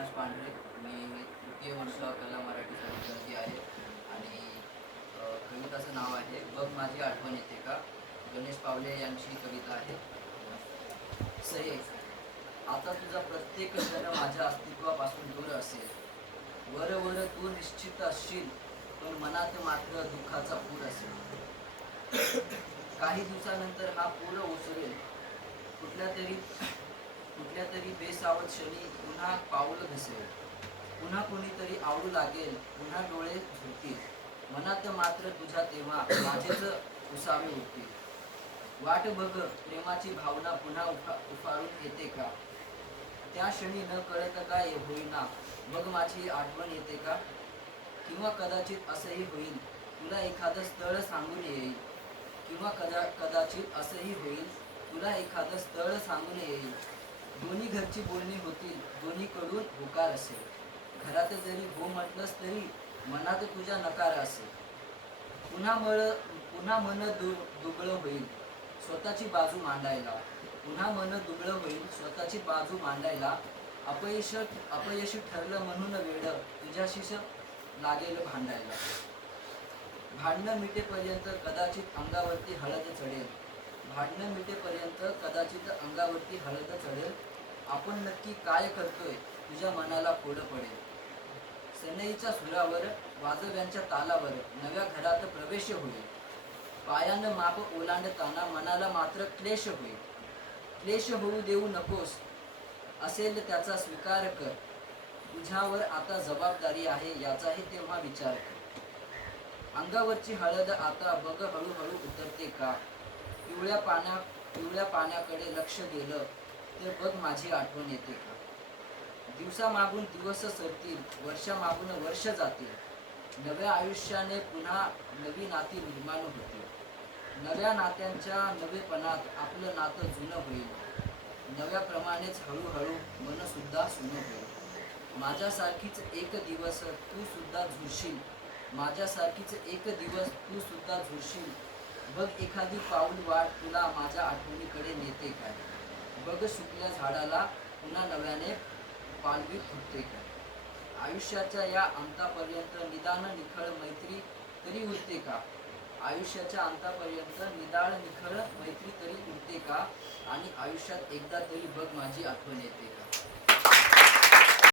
अविनाश पांढरे. मी तृतीय वर्ष कला मराठी विद्यार्थी आहे. आणि कविताचं नाव आहे. बघ माझी आठवण येते का? गणेश पावले यांची कविता आहे. सहे आता तुझा प्रत्येक जण माझ्या अस्तित्वापासून दूर असेल. वर वर तू निश्चित असशील पण मनात मात्र दुःखाचा पूर असेल. काही दिवसानंतर हा पूर ओसरेल. कुठल्या तरी कोणीतरी बेसावत क्षणी पुन्हा पाऊल घसेल. पुन्हा कोणीतरी आवडू लागेल पुन्हा डोळे झुकतील मनात मात्र तुझ्या तेव्हा माझेच उसावे उठतील. वाट बघ प्रेमाची भावना पुन्हा उफा उफाळून येते का? त्या क्षणी न कळत काय होईना मग माझी आठवण येते का? किंवा कदाचित असंही होईल तुला एखादं स्थळ सांगून येईल. किंवा कदा कदाचित असंही होईल तुला एखादं स्थळ सांगून येईल. दोन्ही घरची बोलणी होतील दोन्हीकडून होकार असेल. घरात जरी हो म्हटलंस तरी मनात तुझ्या नकार असेल. पुन्हा मळ पुन्हा मन दु दुबळं होईल स्वतःची बाजू मांडायला. पुन्हा मन दुबळं होईल स्वतःची बाजू मांडायला. अपयश अपयशी ठरलं म्हणून वेळ तुझ्याशीच लागेल भांडायला. भांडणं मिटेपर्यंत कदाचित अंगावरती हळद चढेल. भांडणं मिटेपर्यंत कदाचित अंगावरती हळद चढेल. आपण नक्की काय करतोय तुझ्या मनाला कोड पडेल. सनईच्या सुरावर वाजव्यांच्या तालावर नव्या घरात प्रवेश होईल. पायानं माप ओलांडताना मनाला मात्र क्लेश होईल. क्लेश होऊ देऊ नकोस असेल त्याचा स्वीकार कर. तुझ्यावर आता जबाबदारी आहे याचाही तेव्हा विचार कर. अंगावरची हळद आता बघ हळूहळू उतरते का? पिवळ्या पाण्या पिवळ्या पाण्याकडे लक्ष गेलं ते बघ माझी आठवण येते का? दिवसामागून दिवस सरतील वर्षामागून वर्ष जातील. नव्या आयुष्याने पुन्हा नवी नाती निर्माण होतील. नव्या नात्यांच्या नवेपणात आपलं नातं जुनं होईल. नव्याप्रमाणेच हळूहळू मन सुद्धा सुनं होईल. माझ्यासारखीच एक दिवस तू सुद्धा झुरशील. माझ्यासारखीच एक दिवस तू सुद्धा झुरशील. बघ एखादी पाऊल वाट तुला माझ्या आठवणीकडे नेते काय? बघ सुकल्या झाडाला पुन्हा नव्याने पालवी फुटते. का आयुष्याच्या या अंतापर्यंत निदान निखळ मैत्री तरी उरते का? आयुष्याच्या अंतापर्यंत निदाळ निखळ मैत्री तरी उरते का? आणि आयुष्यात एकदा तरी बघ माझी आठवण येते का?